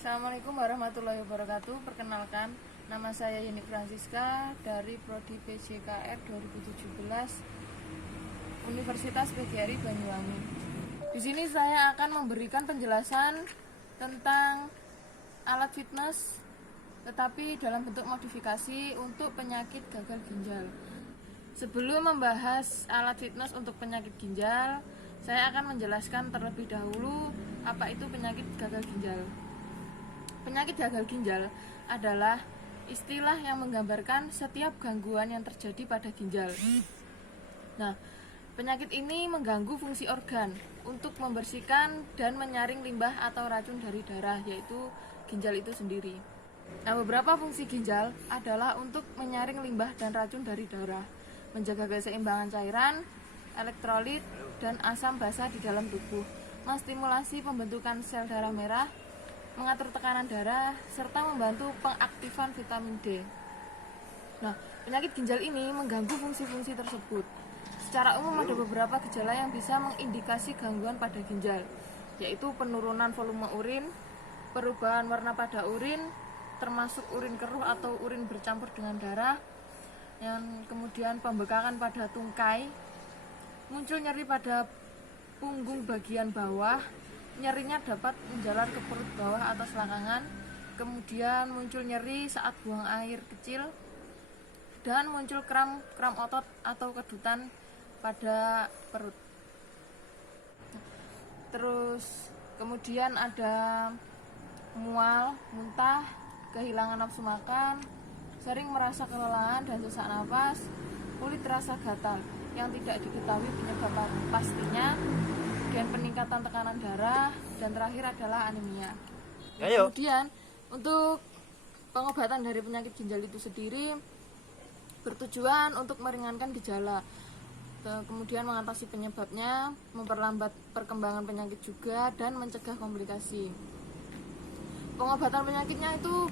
Assalamualaikum warahmatullahi wabarakatuh. Perkenalkan, nama saya Yeni Francisca dari Prodi PJKR 2017 Universitas PGRI Banyuwangi. Di sini saya akan memberikan penjelasan tentang alat fitness, tetapi dalam bentuk modifikasi untuk penyakit gagal ginjal. Sebelum membahas alat fitness untuk penyakit ginjal, saya akan menjelaskan terlebih dahulu apa itu penyakit gagal ginjal. Penyakit gagal ginjal adalah istilah yang menggambarkan setiap gangguan yang terjadi pada ginjal. Nah, penyakit ini mengganggu fungsi organ untuk membersihkan dan menyaring limbah atau racun dari darah, yaitu ginjal itu sendiri. Nah, beberapa fungsi ginjal adalah untuk menyaring limbah dan racun dari darah, menjaga keseimbangan cairan, elektrolit, dan asam basa di dalam tubuh, menstimulasi pembentukan sel darah merah, mengatur tekanan darah, serta membantu pengaktifan vitamin D. Nah, penyakit ginjal ini mengganggu fungsi-fungsi tersebut. Secara umum ada beberapa gejala yang bisa mengindikasi gangguan pada ginjal, yaitu penurunan volume urin, perubahan warna pada urin, termasuk urin keruh atau urin bercampur dengan darah, yang kemudian pembekakan pada tungkai, muncul nyeri pada punggung bagian bawah, nyerinya dapat menjalar ke perut bawah atau selangkangan, kemudian muncul nyeri saat buang air kecil, dan muncul kram otot atau kedutan pada perut. Terus kemudian ada mual, muntah, kehilangan nafsu makan, sering merasa kelelahan dan sesak napas, kulit terasa gatal yang tidak diketahui penyebab pastinya, dan peningkatan tekanan darah, dan terakhir adalah anemia. Kemudian untuk pengobatan dari penyakit ginjal itu sendiri bertujuan untuk meringankan gejala, kemudian mengatasi penyebabnya, memperlambat perkembangan penyakit juga, dan mencegah komplikasi. Pengobatan penyakitnya itu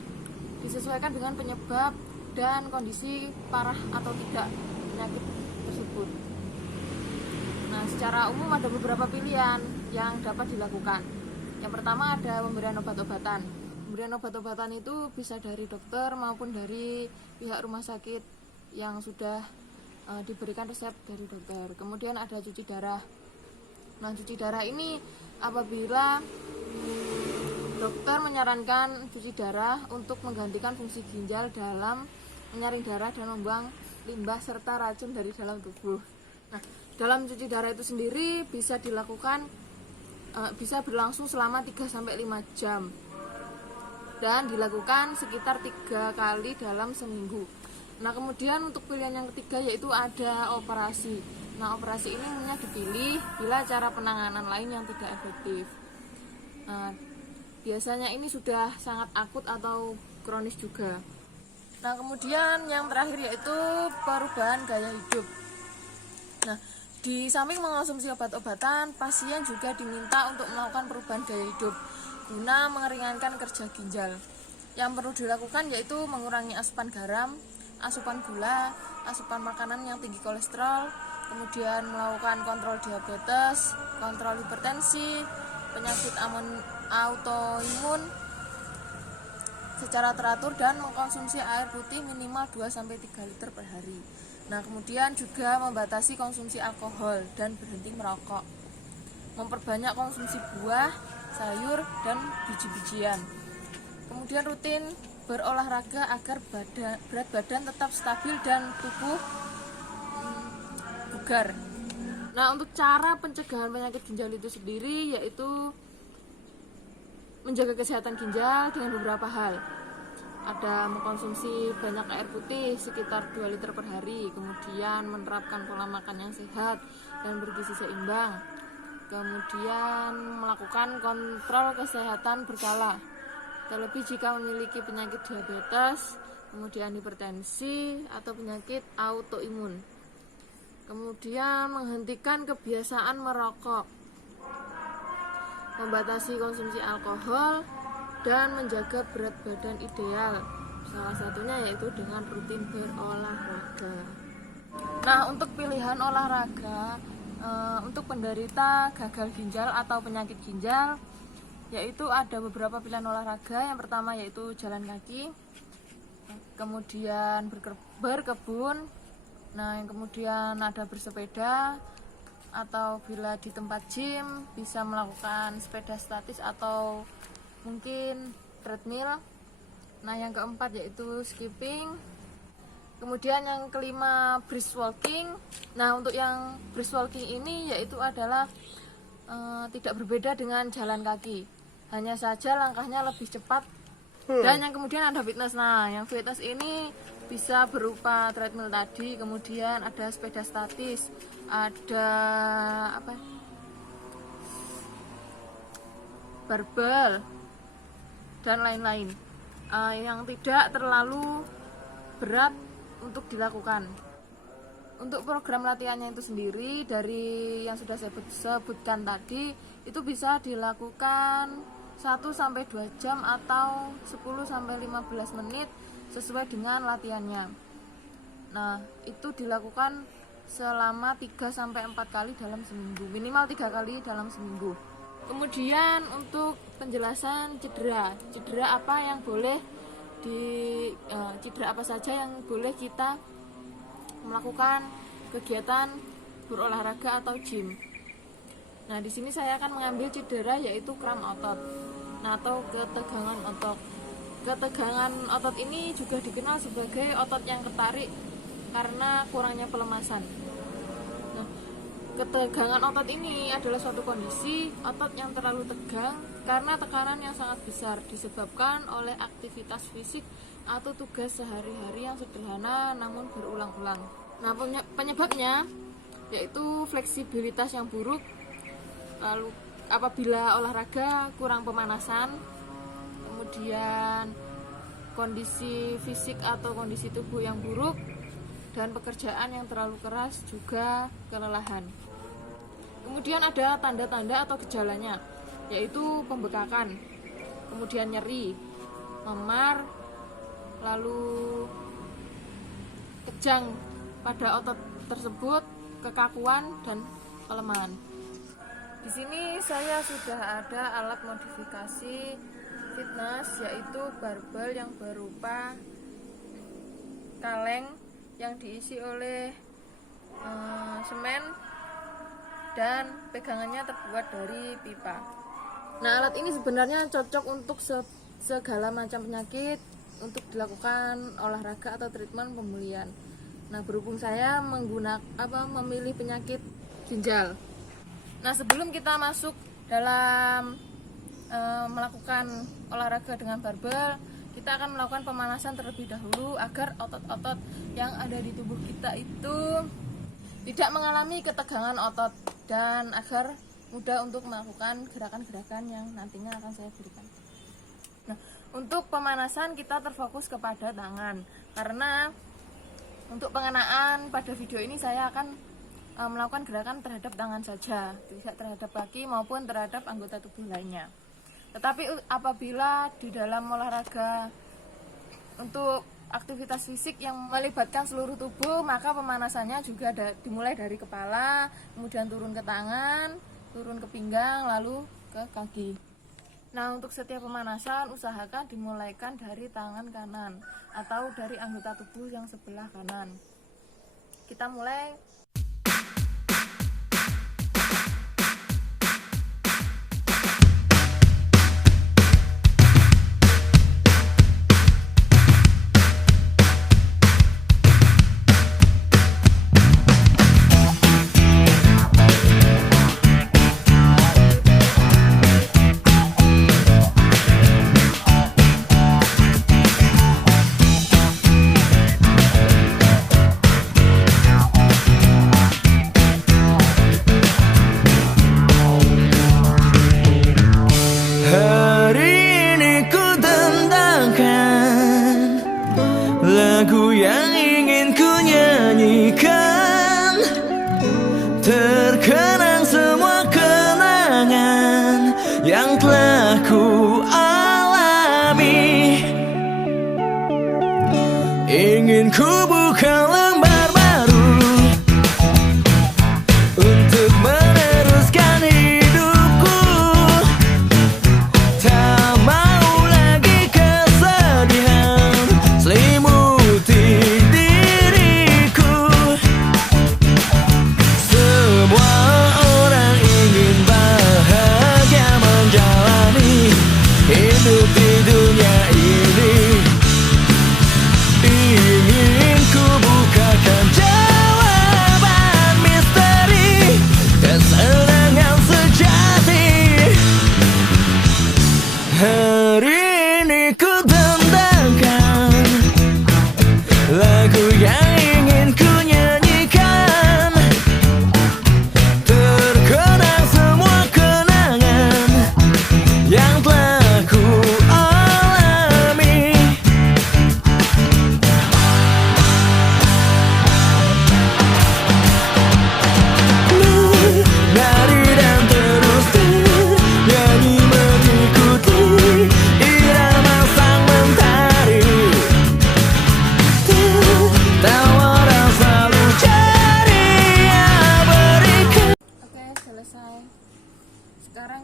disesuaikan dengan penyebab dan kondisi parah atau tidak penyakit tersebut. Nah, secara umum ada beberapa pilihan yang dapat dilakukan. Yang pertama ada pemberian obat-obatan. Pemberian obat-obatan itu bisa dari dokter maupun dari pihak rumah sakit yang sudah diberikan resep dari dokter. Kemudian ada cuci darah. Nah, cuci darah ini apabila dokter menyarankan cuci darah untuk menggantikan fungsi ginjal dalam menyaring darah dan membuang limbah serta racun dari dalam tubuh. Nah, dalam cuci darah itu sendiri bisa dilakukan bisa berlangsung selama 3-5 jam dan dilakukan sekitar 3 kali dalam seminggu. Nah, kemudian untuk pilihan yang ketiga yaitu ada operasi. Nah, operasi ini umumnya dipilih bila cara penanganan lain yang tidak efektif. Nah, biasanya ini sudah sangat akut atau kronis juga. Nah, kemudian yang terakhir yaitu perubahan gaya hidup. Nah, di samping mengonsumsi obat-obatan, pasien juga diminta untuk melakukan perubahan gaya hidup guna meringankan kerja ginjal. Yang perlu dilakukan yaitu mengurangi asupan garam, asupan gula, asupan makanan yang tinggi kolesterol, kemudian melakukan kontrol diabetes, kontrol hipertensi, penyakit autoimun secara teratur, dan mengkonsumsi air putih minimal 2-3 liter per hari. Nah, kemudian juga membatasi konsumsi alkohol dan berhenti merokok. Memperbanyak konsumsi buah, sayur, dan biji-bijian. Kemudian rutin berolahraga agar berat badan tetap stabil dan tubuh bugar. Nah, untuk cara pencegahan penyakit ginjal itu sendiri yaitu menjaga kesehatan ginjal dengan beberapa hal. Ada mengkonsumsi banyak air putih sekitar 2 liter per hari, kemudian menerapkan pola makan yang sehat dan bergizi seimbang, kemudian melakukan kontrol kesehatan berkala, terlebih jika memiliki penyakit diabetes, kemudian hipertensi atau penyakit autoimun, kemudian menghentikan kebiasaan merokok, membatasi konsumsi alkohol, dan menjaga berat badan ideal. Salah satunya yaitu dengan rutin berolahraga. Nah, untuk pilihan olahraga Untuk penderita gagal ginjal atau penyakit ginjal, yaitu ada beberapa pilihan olahraga. Yang pertama yaitu jalan kaki, kemudian berkebun, yang kemudian ada bersepeda, atau bila di tempat gym bisa melakukan sepeda statis atau mungkin treadmill. Yang keempat yaitu skipping. Kemudian yang kelima brisk walking. Untuk yang brisk walking ini yaitu adalah tidak berbeda dengan jalan kaki, hanya saja langkahnya lebih cepat. Dan yang kemudian ada fitness. Yang fitness ini bisa berupa treadmill tadi, kemudian ada sepeda statis, ada barbel dan lain-lain, yang tidak terlalu berat untuk dilakukan. Untuk program latihannya itu sendiri dari yang sudah saya sebutkan tadi itu bisa dilakukan 1-2 jam atau 10-15 menit sesuai dengan latihannya. Itu dilakukan selama 3-4 kali dalam seminggu, minimal 3 kali dalam seminggu. Kemudian untuk penjelasan cedera apa yang boleh cedera apa saja yang boleh kita melakukan kegiatan berolahraga atau gym. Di sini saya akan mengambil cedera yaitu kram otot, atau ketegangan otot. Ketegangan otot ini juga dikenal sebagai otot yang ketarik karena kurangnya pelemasan. Ketegangan otot ini adalah suatu kondisi otot yang terlalu tegang karena tekanan yang sangat besar disebabkan oleh aktivitas fisik atau tugas sehari-hari yang sederhana namun berulang-ulang. Penyebabnya yaitu fleksibilitas yang buruk, lalu apabila olahraga kurang pemanasan, kemudian kondisi fisik atau kondisi tubuh yang buruk, dan pekerjaan yang terlalu keras juga kelelahan. Kemudian ada tanda-tanda atau gejalanya, yaitu pembekakan, kemudian nyeri, memar, lalu kejang pada otot tersebut, kekakuan, dan pelemahan. Di sini saya sudah ada alat modifikasi fitness, yaitu barbel yang berupa kaleng yang diisi oleh semen dan pegangannya terbuat dari pipa. Alat ini sebenarnya cocok untuk segala macam penyakit untuk dilakukan olahraga atau treatment pemulihan. Berhubung saya memilih penyakit ginjal. Sebelum kita masuk dalam melakukan olahraga dengan barbel, kita akan melakukan pemanasan terlebih dahulu agar otot-otot yang ada di tubuh kita itu tidak mengalami ketegangan otot dan agar mudah untuk melakukan gerakan-gerakan yang nantinya akan saya berikan. Untuk pemanasan kita terfokus kepada tangan, karena untuk pengenaan pada video ini saya akan melakukan gerakan terhadap tangan saja, tidak terhadap kaki maupun terhadap anggota tubuh lainnya. Tetapi apabila di dalam olahraga untuk aktivitas fisik yang melibatkan seluruh tubuh, maka pemanasannya juga dimulai dari kepala, kemudian turun ke tangan, turun ke pinggang, lalu ke kaki. Untuk setiap pemanasan usahakan dimulaikan dari tangan kanan atau dari anggota tubuh yang sebelah kanan. Kita mulai. Lagu yang ingin ku nyanyikan, terkenang semua kenangan yang telah ku alami. Ingin ku buka lembar baru untuk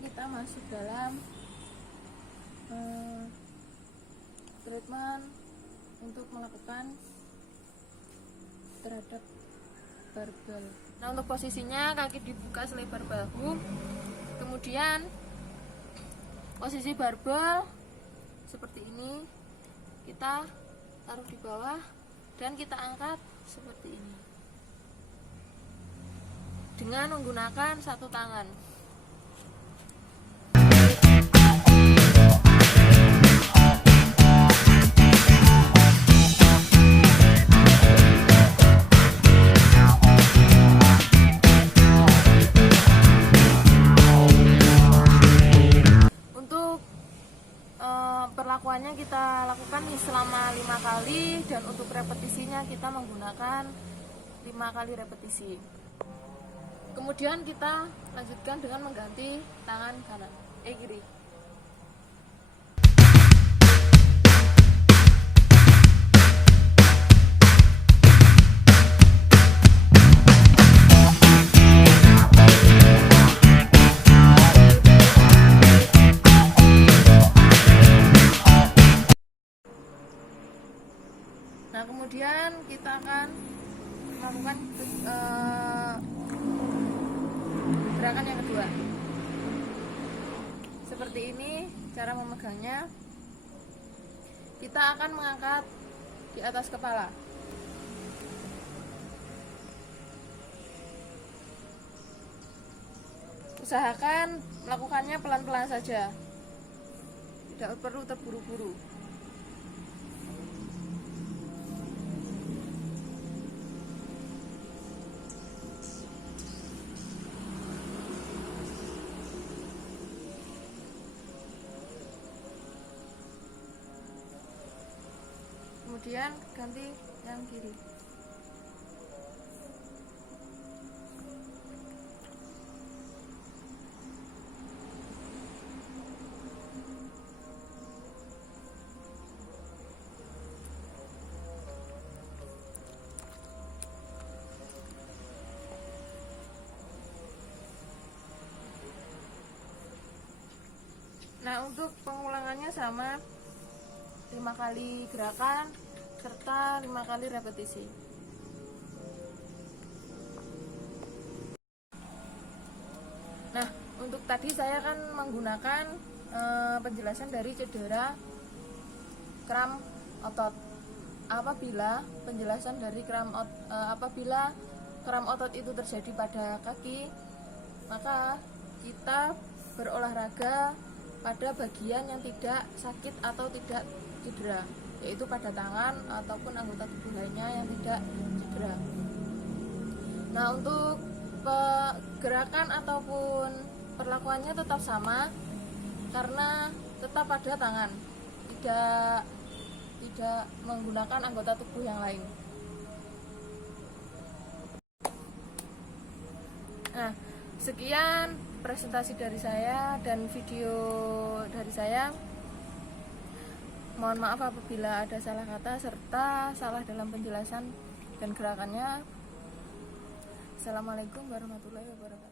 kita masuk dalam treatment untuk melakukan terhadap barbel. Nah, untuk posisinya kaki dibuka selebar bahu, kemudian posisi barbel seperti ini, kita taruh di bawah dan kita angkat seperti ini dengan menggunakan satu tangan. Perlakuannya kita lakukan selama 5 kali, dan untuk repetisinya kita menggunakan 5 kali repetisi. Kemudian kita lanjutkan dengan mengganti tangan kanan, kiri. Nah, kemudian kita akan melakukan gerakan yang kedua. Seperti ini cara memegangnya. Kita akan mengangkat di atas kepala. Usahakan melakukannya pelan-pelan saja, tidak perlu terburu-buru. Kemudian ganti yang kiri. Nah, untuk pengulangannya sama, 5 kali gerakan serta 5 kali repetisi. Nah, untuk tadi saya akan menggunakan penjelasan dari cedera kram otot. Apabila kram otot itu terjadi pada kaki, maka kita berolahraga pada bagian yang tidak sakit atau tidak cedera, yaitu pada tangan ataupun anggota tubuh lainnya yang tidak cedera. Nah, untuk gerakan ataupun perlakuannya tetap sama, karena tetap pada tangan, tidak menggunakan anggota tubuh yang lain. Nah, sekian presentasi dari saya dan video dari saya. Mohon maaf apabila ada salah kata serta salah dalam penjelasan dan gerakannya. Assalamualaikum warahmatullahi wabarakatuh.